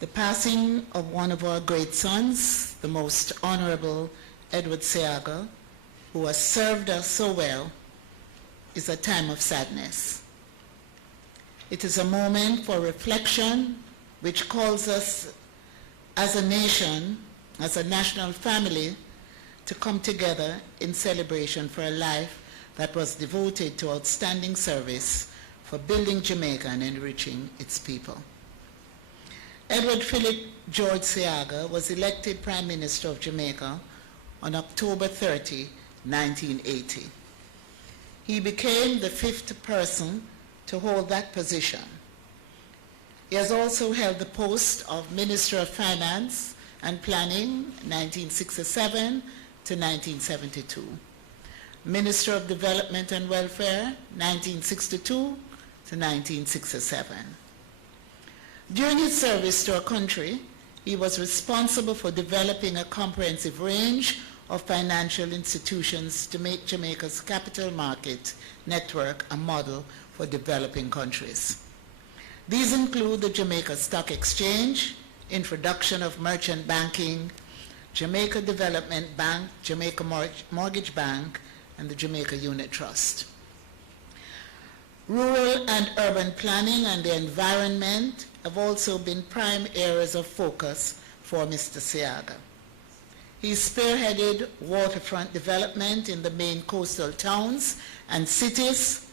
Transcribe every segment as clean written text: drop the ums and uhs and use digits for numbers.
The passing of one of our great sons, the Most Honorable Edward Seaga, who has served us so well, is a time of sadness. It is a moment for reflection which calls us as a nation, as a national family, to come together in celebration for a life that was devoted to outstanding service for building Jamaica and enriching its people. Edward Philip George Seaga was elected Prime Minister of Jamaica on October 30, 1980. He became the 5th person to hold that position. He has also held the post of Minister of Finance and Planning 1967 to 1972, Minister of Development and Welfare 1962 to 1967. During his service to our country, he was responsible for developing a comprehensive range of financial institutions to make Jamaica's capital market network a model for developing countries. These include the Jamaica Stock Exchange, introduction of merchant banking, Jamaica Development Bank, Jamaica Mortgage Bank, and the Jamaica Unit Trust. Rural and urban planning and the environment have also been prime areas of focus for Mr. Seaga. He spearheaded waterfront development in the main coastal towns and cities,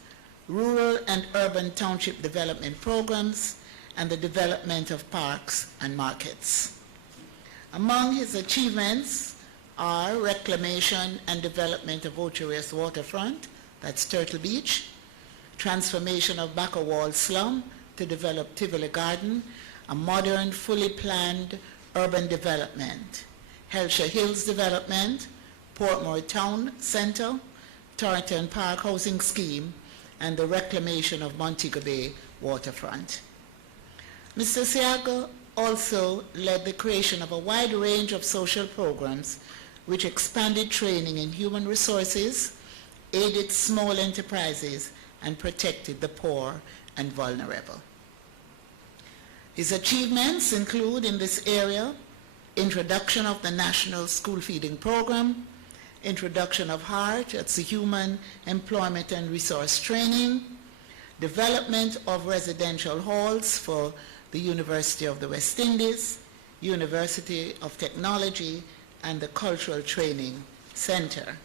rural and urban township development programs, and the development of parks and markets. Among his achievements are reclamation and development of Ocho-Rios waterfront, that's Turtle Beach, transformation of Backer Wall slum to develop Tivoli Garden, a modern, fully planned urban development, Helsher Hills development, Portmore Town Center, Torrington Park housing scheme, and the reclamation of Montego Bay waterfront. Mr. Seaga also led the creation of a wide range of social programs which expanded training in human resources, aided small enterprises, and protected the poor and vulnerable. His achievements include in this area introduction of the National School Feeding Program, introduction of HEART, that's the Human Employment and Resource Training, development of residential halls for the University of the West Indies, University of Technology, and the Cultural Training Center.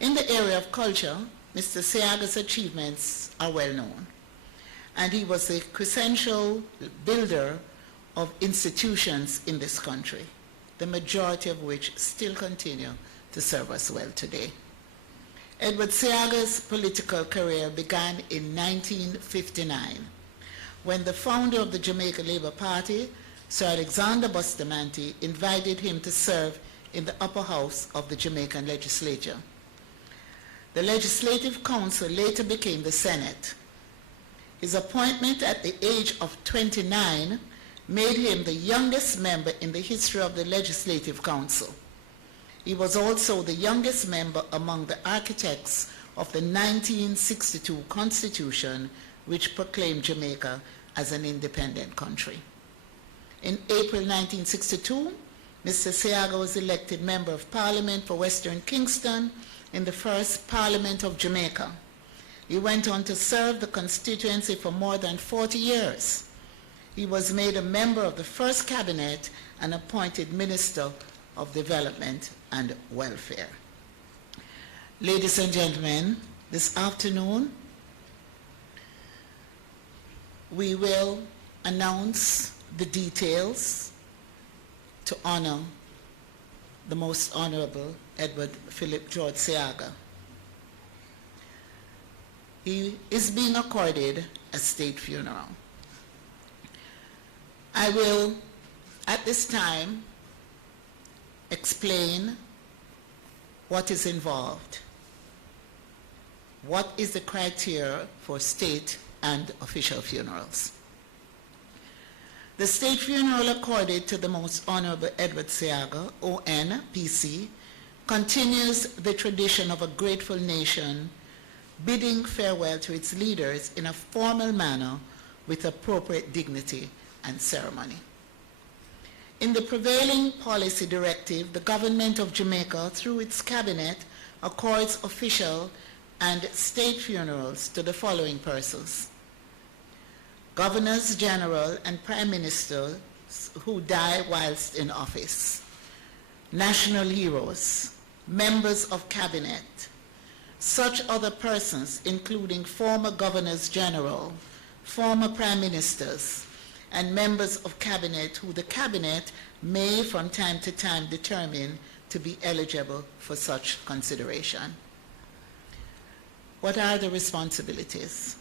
In the area of culture, Mr. Seaga's achievements are well known, and he was a quintessential builder of institutions in this country, the majority of which still continue to serve us well today. Edward Seaga's political career began in 1959 when the founder of the Jamaica Labour Party, Sir Alexander Bustamante, invited him to serve in the upper house of the Jamaican legislature. The Legislative Council later became the Senate. His appointment at the age of 29 made him the youngest member in the history of the Legislative Council. He was also the youngest member among the architects of the 1962 Constitution, which proclaimed Jamaica as an independent country. In April 1962, Mr. Seaga was elected Member of Parliament for Western Kingston in the first Parliament of Jamaica. He went on to serve the constituency for more than 40 years. He was made a member of the first cabinet and appointed Minister of Development and Welfare. Ladies and gentlemen, this afternoon we will announce the details to honor the Most Honorable Edward Philip George Seaga. He is being accorded a state funeral. I will, at this time, explain what is involved. What is the criteria for state and official funerals? The state funeral accorded to the Most Honorable Edward Seaga, ON, PC, continues the tradition of a grateful nation bidding farewell to its leaders in a formal manner with appropriate dignity and ceremony. In the prevailing policy directive, the government of Jamaica, through its cabinet, accords official and state funerals to the following persons: governors general and prime ministers who die whilst in office, national heroes, members of cabinet, such other persons including former governors general, former prime ministers, and members of cabinet who the cabinet may from time to time determine to be eligible for such consideration. What are the responsibilities?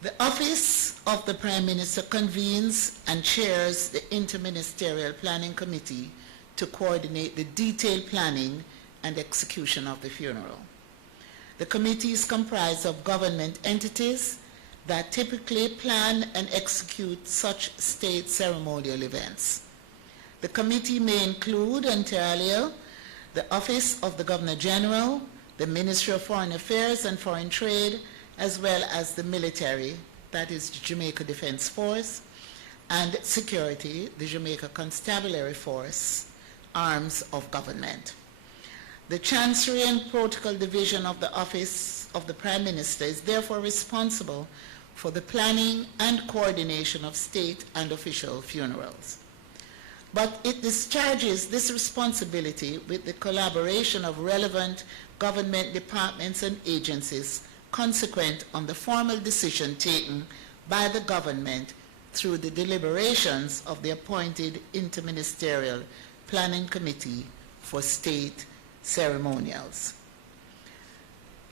The Office of the Prime Minister convenes and chairs the Interministerial Planning Committee to coordinate the detailed planning and execution of the funeral. The committee is comprised of government entities that typically plan and execute such state ceremonial events. The committee may include, inter alia, the Office of the Governor General, the Ministry of Foreign Affairs and Foreign Trade, as well as the military, that is the Jamaica Defense Force, and security, the Jamaica Constabulary Force, arms of government. The Chancery and Protocol Division of the Office of the Prime Minister is therefore responsible for the planning and coordination of state and official funerals. But it discharges this responsibility with the collaboration of relevant government departments and agencies consequent on the formal decision taken by the government through the deliberations of the appointed Interministerial Planning Committee for State Ceremonials.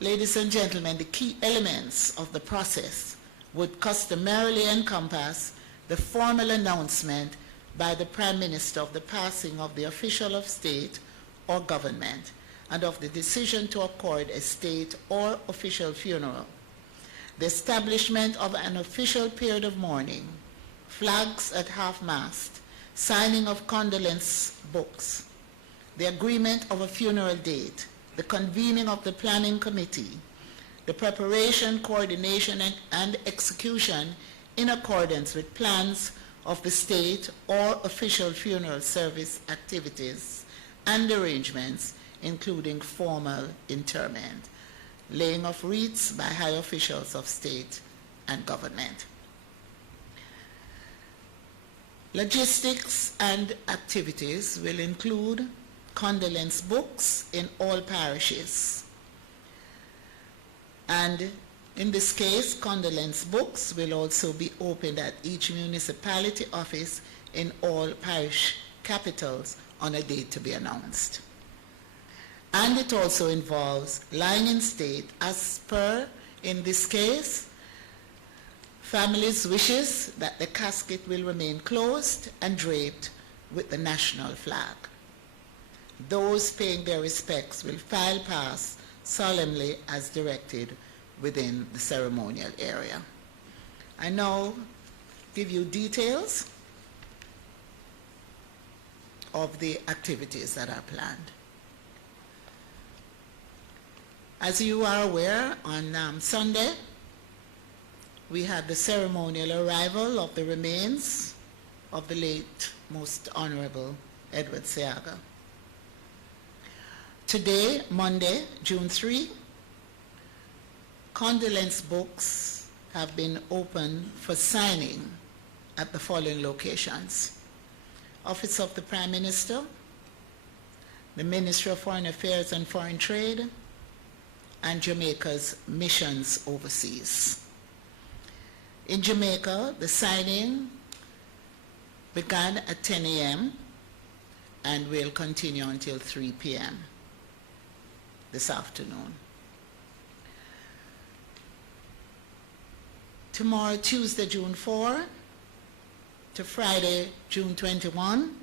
Ladies and gentlemen, the key elements of the process would customarily encompass the formal announcement by the Prime Minister of the passing of the official of state or government and of the decision to accord a state or official funeral, the establishment of an official period of mourning, flags at half-mast, signing of condolence books, the agreement of a funeral date, the convening of the planning committee, the preparation, coordination, and execution in accordance with plans of the state or official funeral service activities and arrangements, including formal interment, laying of wreaths by high officials of state and government. Logistics and activities will include condolence books in all parishes. And in this case, condolence books will also be opened at each municipality office in all parish capitals on a date to be announced. And it also involves lying in state as per, in this case, families' wishes that the casket will remain closed and draped with the national flag. Those paying their respects will file past solemnly as directed within the ceremonial area. I now give you details of the activities that are planned. As you are aware, on Sunday, we had the ceremonial arrival of the remains of the late Most Honorable Edward Seaga. Today, Monday, June 3, condolence books have been opened for signing at the following locations: Office of the Prime Minister, the Ministry of Foreign Affairs and Foreign Trade, and Jamaica's missions overseas. In Jamaica, the signing began at 10 a.m. and will continue until 3 p.m. this afternoon. Tomorrow, Tuesday, June 4 to Friday, June 21,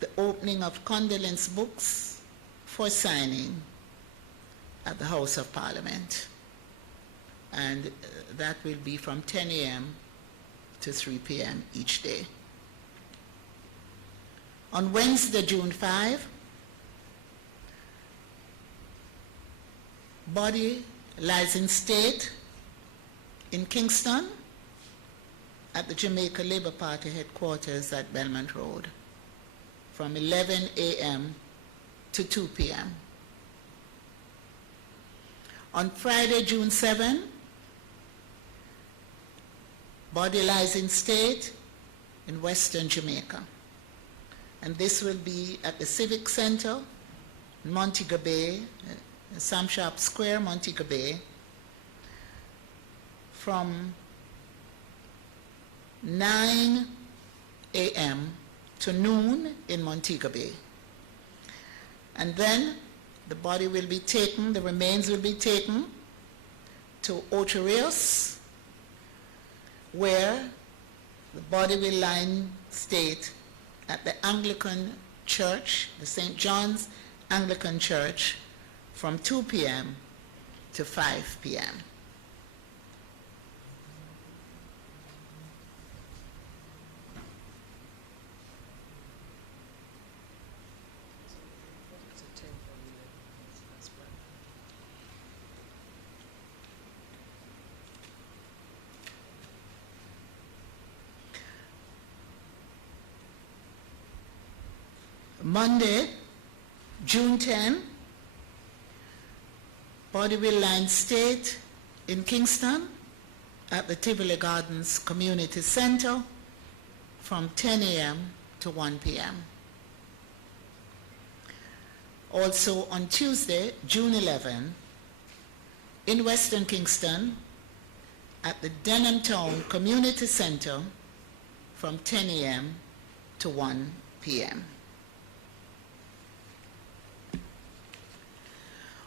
the opening of condolence books for signing at the House of Parliament. And that will be from 10 a.m. to 3 p.m. each day. On Wednesday, June 5, body lies in state in Kingston at the Jamaica Labour Party headquarters at Belmont Road from 11 a.m. to 2 p.m. On Friday, June 7, body lies in state in Western Jamaica. And this will be at the Civic Center, Montego Bay, Sam Sharp Square, Montego Bay, from 9 a.m. to noon in Montego Bay. And then the body will be taken, the remains will be taken to Ocho Rios, where the body will lie in state at the Anglican Church, the St. John's Anglican Church, from 2 p.m. to 5 p.m. Monday, June 10, body will lie in state in Kingston at the Tivoli Gardens Community Center from 10 a.m. to 1 p.m. Also on Tuesday, June 11, in Western Kingston at the Denham Town Community Center from 10 a.m. to 1 p.m.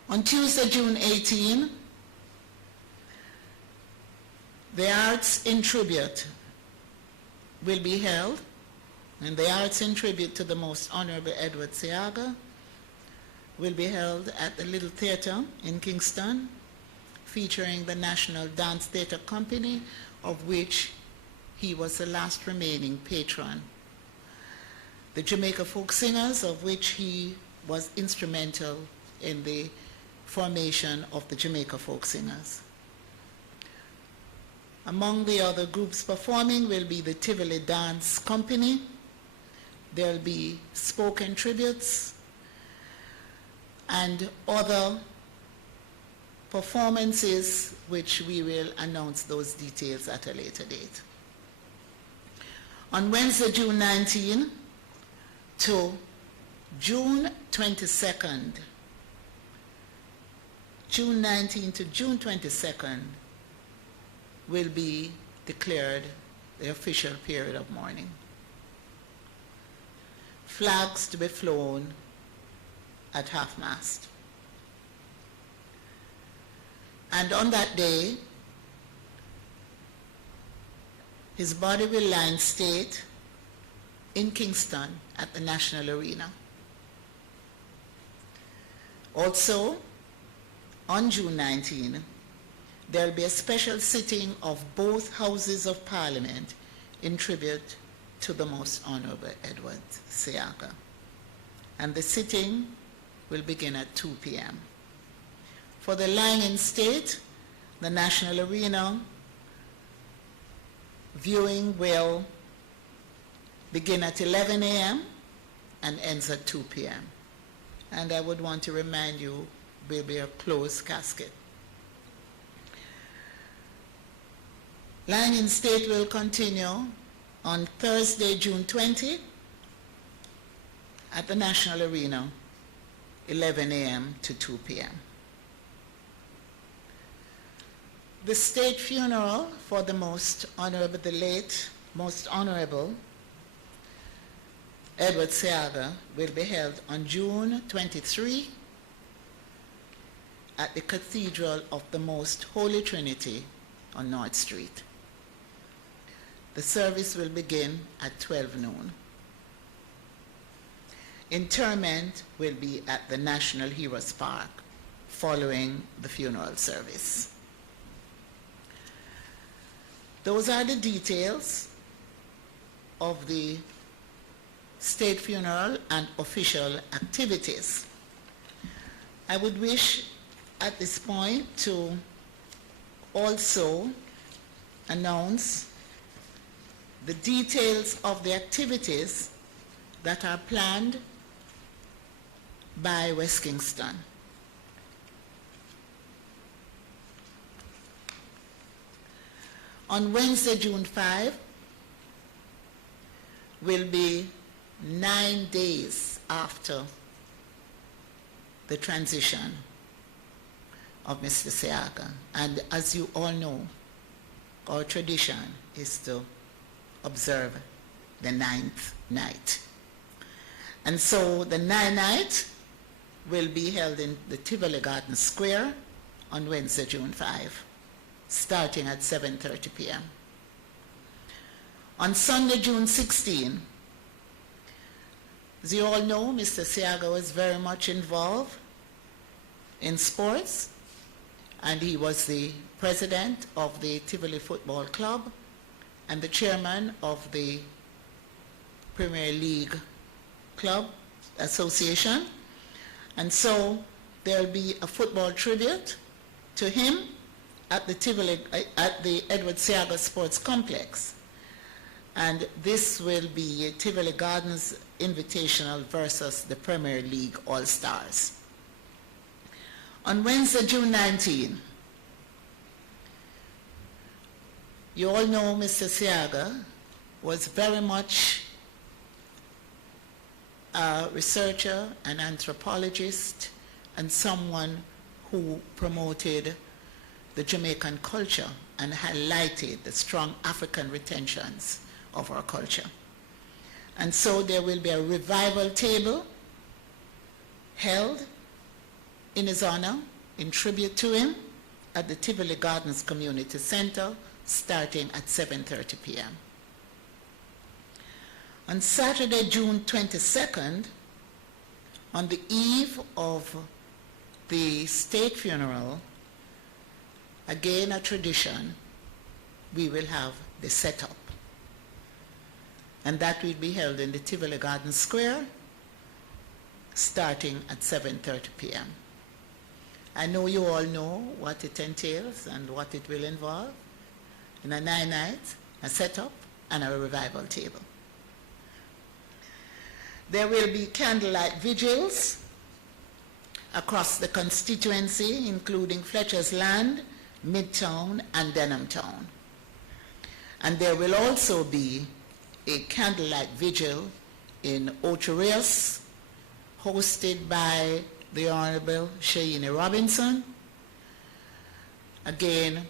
On Tuesday, June 18, the Arts in Tribute will be held, and the Arts in Tribute to the Most Honorable Edward Seaga will be held at the Little Theatre in Kingston, featuring the National Dance Theatre Company, of which he was the last remaining patron. The Jamaica Folk Singers, of which he was instrumental in the formation of the Jamaica Folk Singers. Among the other groups performing will be the Tivoli Dance Company. There will be spoken tributes and other performances, which we will announce those details at a later date. On Wednesday, June 19 to June 22nd, June 19 to June 22nd will be declared the official period of mourning. Flags to be flown at half-mast. And on that day, his body will lie in state in Kingston at the National Arena. Also, on June 19, there will be a special sitting of both Houses of Parliament in tribute to the Most Honorable Edward Seaga. And the sitting will begin at 2 p.m. For the lying in state, the National Arena viewing will begin at 11 a.m. and ends at 2 p.m. And I would want to remind you, will be a closed casket. Lying in state will continue on Thursday, June 20 at the National Arena, 11 a.m. to 2 p.m. The state funeral for the Most Honorable, the late Most Honorable Edward Seaga will be held on June 23 at the Cathedral of the Most Holy Trinity on North Street. The service will begin at 12 noon. Interment will be at the National Heroes Park following the funeral service. Those are the details of the state funeral and official activities. I would wish at this point to also announce the details of the activities that are planned by West Kingston. On Wednesday, June 5, will be 9 days after the transition of Mr. Seaga. And as you all know, our tradition is to observe the 9th night. And so the 9th night will be held in the Tivoli Garden Square on Wednesday, June 5, starting at 7:30 p.m. On Sunday, June 16, as you all know, Mr. Seaga was very much involved in sports, and he was the president of the Tivoli Football Club and the chairman of the Premier League Club Association. And so there'll be a football tribute to him at the Edward Seaga Sports Complex. And this will be Tivoli Gardens Invitational versus the Premier League All-Stars. On Wednesday, June 19, you all know Mr. Seaga was very much a researcher, an anthropologist, and someone who promoted the Jamaican culture and highlighted the strong African retentions of our culture. And so there will be a revival table held in his honor, in tribute to him, at the Tivoli Gardens Community Center, starting at 7:30 p.m. On Saturday, June 22nd, on the eve of the state funeral, again a tradition, we will have the setup. And that will be held in the Tivoli Garden Square, starting at 7:30 p.m. I know you all know what it entails and what it will involve in a 9 nights, a setup, and a revival table. There will be candlelight vigils across the constituency, including Fletcher's Land, Midtown, and Denham Town. And there will also be a candlelight vigil in Ocho Rios, hosted by the Honorable Shaini Robinson. Again,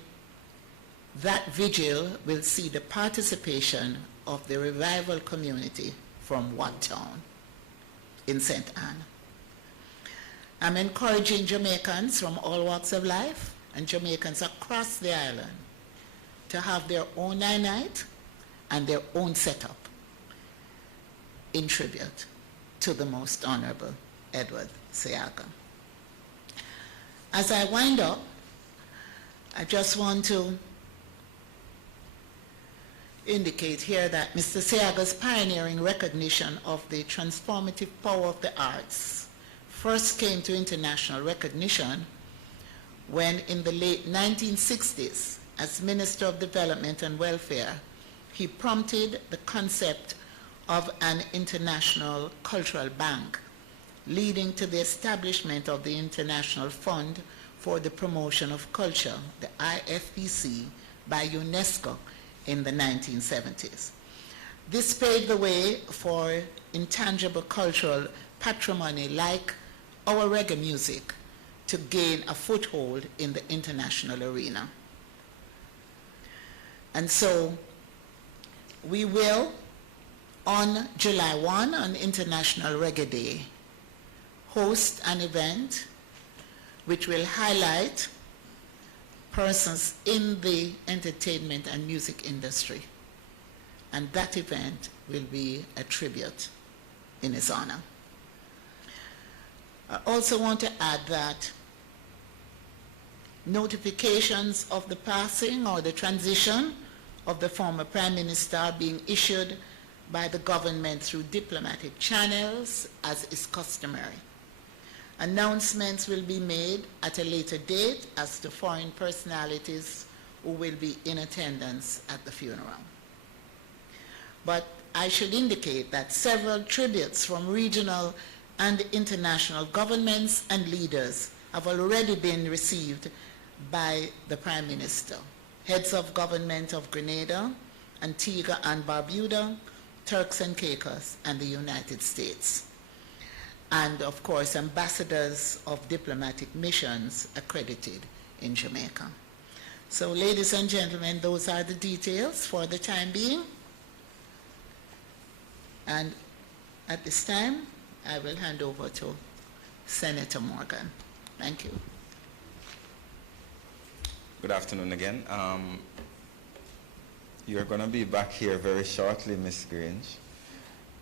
that vigil will see the participation of the revival community from Watttown in St. Anne. I'm encouraging Jamaicans from all walks of life and Jamaicans across the island to have their own 9 night and their own setup in tribute to the Most Honorable Edward Seaga. As I wind up, I just want to indicate here that Mr. Seaga's pioneering recognition of the transformative power of the arts first came to international recognition when in the late 1960s, as Minister of Development and Welfare, he prompted the concept of an international cultural bank, leading to the establishment of the International Fund for the Promotion of Culture, the IFPC, by UNESCO in the 1970s. This paved the way for intangible cultural patrimony like our reggae music to gain a foothold in the international arena. And so we will, on July 1, on International Reggae Day, host an event which will highlight persons in the entertainment and music industry. And that event will be a tribute in his honor. I also want to add that notifications of the passing or the transition of the former Prime Minister are being issued by the government through diplomatic channels, as is customary. Announcements will be made at a later date as to foreign personalities who will be in attendance at the funeral. but I should indicate that several tributes from regional and international governments and leaders have already been received by the Prime Minister, heads of government of Grenada, Antigua and Barbuda, Turks and Caicos, and the United States. And of course, ambassadors of diplomatic missions accredited in Jamaica. So ladies and gentlemen, those are the details for the time being. And at this time, I will hand over to Senator Morgan. Thank you. Good afternoon again. You're going to be back here very shortly, Ms. Grange,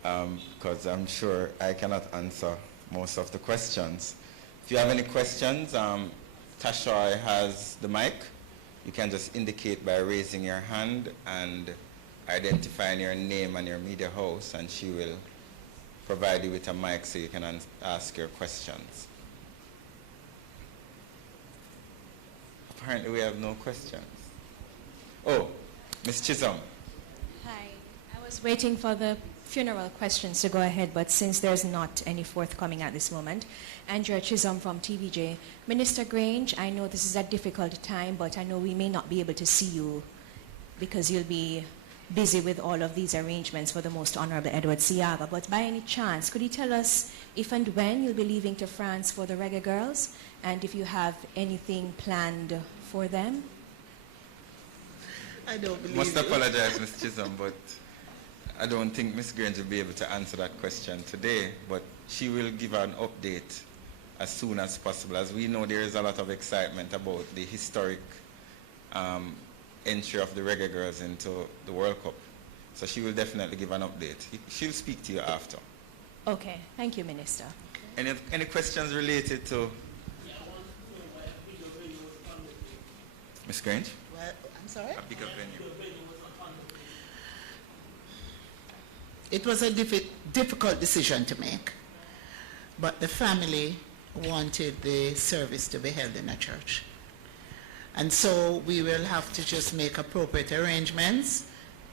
because I'm sure I cannot answer most of the questions. If you have any questions, Tashoy has the mic. You can just indicate by raising your hand and identifying your name and your media house, and she will provide you with a mic so you can ask your questions. Apparently we have no questions. Oh, Ms. Chisholm. Hi. I was waiting for the funeral questions to go ahead, but since there's not any forthcoming at this moment, Andrea Chisholm from TVJ. Minister Grange, I know this is a difficult time, but I know we may not be able to see you because you'll be busy with all of these arrangements for the Most Honorable Edward Seaga. But by any chance, could you tell us if and when you'll be leaving to France for the Reggae Girls, and if you have anything planned for them? I don't believe Must apologize, Ms. Chisholm, but I don't think Ms. Grange will be able to answer that question today, but she will give an update as soon as possible. As we know, there is a lot of excitement about the historic entry of the Reggae Girls into the World Cup. So she will definitely give an update. She'll speak to you after. Okay. Thank you, Minister. Any questions related to Ms. Grange? Well, I'm sorry? A bigger venue. It was a difficult decision to make, but the family wanted the service to be held in a church. And so we will have to just make appropriate arrangements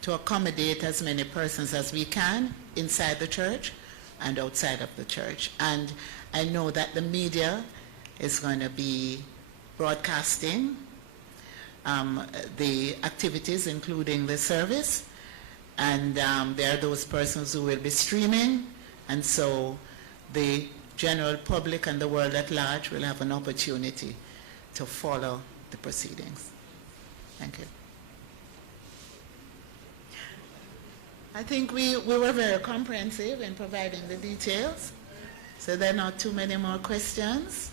to accommodate as many persons as we can inside the church and outside of the church. And I know that the media is going to be broadcasting the activities, including the service. And there are those persons who will be streaming, and so the general public and the world at large will have an opportunity to follow the proceedings. Thank you. I think we were very comprehensive in providing the details, so there are not too many more questions.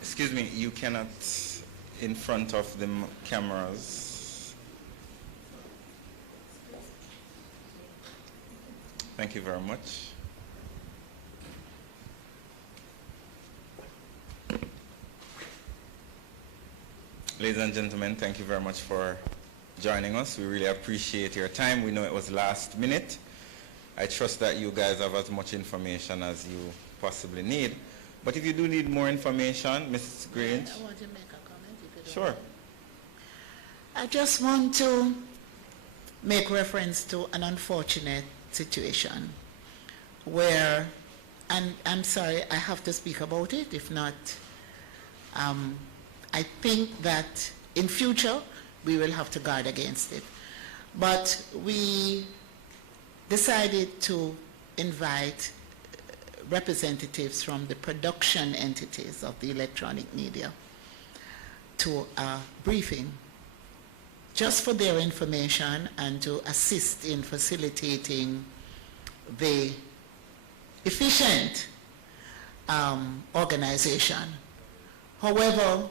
Excuse me, you cannot, in front of the cameras. Thank you very much. Ladies and gentlemen, thank you very much for joining us. We really appreciate your time. We know it was last minute. I trust that you guys have as much information as you possibly need. But if you do need more information, Mrs. Grange. I want to make a comment, if you don't Sure. mind. I just want to make reference to an unfortunate situation where, and I'm sorry, I have to speak about it. If not, I think that in future we will have to guard against it. But we decided to invite representatives from the production entities of the electronic media to a briefing just for their information and to assist in facilitating the efficient organization. However,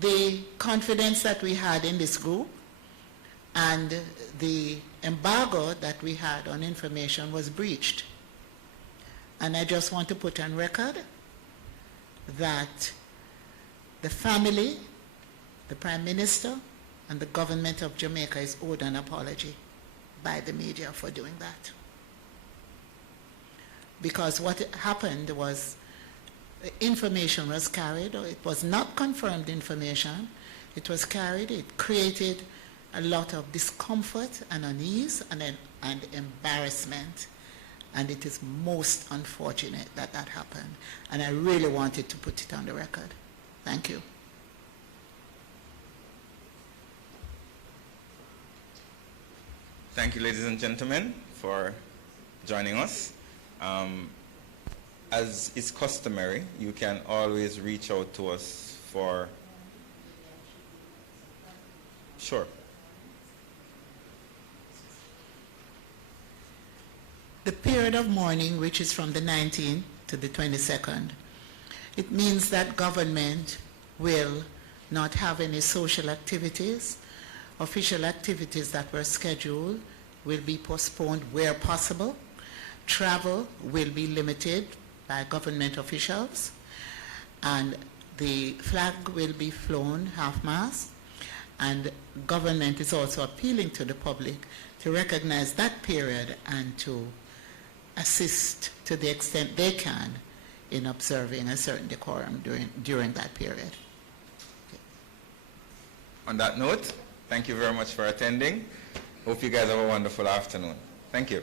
the confidence that we had in this group and the embargo that we had on information was breached. And I just want to put on record that the family, the Prime Minister, and the government of Jamaica is owed an apology by the media for doing that. Because what happened was information was carried, or it was not confirmed information. It was carried, it created a lot of discomfort and unease and embarrassment. And it is most unfortunate that that happened. And I really wanted to put it on the record. Thank you. Thank you, ladies and gentlemen, for joining us. As is customary, you can always reach out to us for... Sure. The period of mourning, which is from the 19th to the 22nd, it means that government will not have any social activities. Official activities that were scheduled will be postponed where possible. Travel will be limited by government officials, and the flag will be flown half-mast. And government is also appealing to the public to recognize that period and to assist to the extent they can in observing a certain decorum during that period. Okay. On that note, thank you very much for attending. Hope you guys have a wonderful afternoon. Thank you.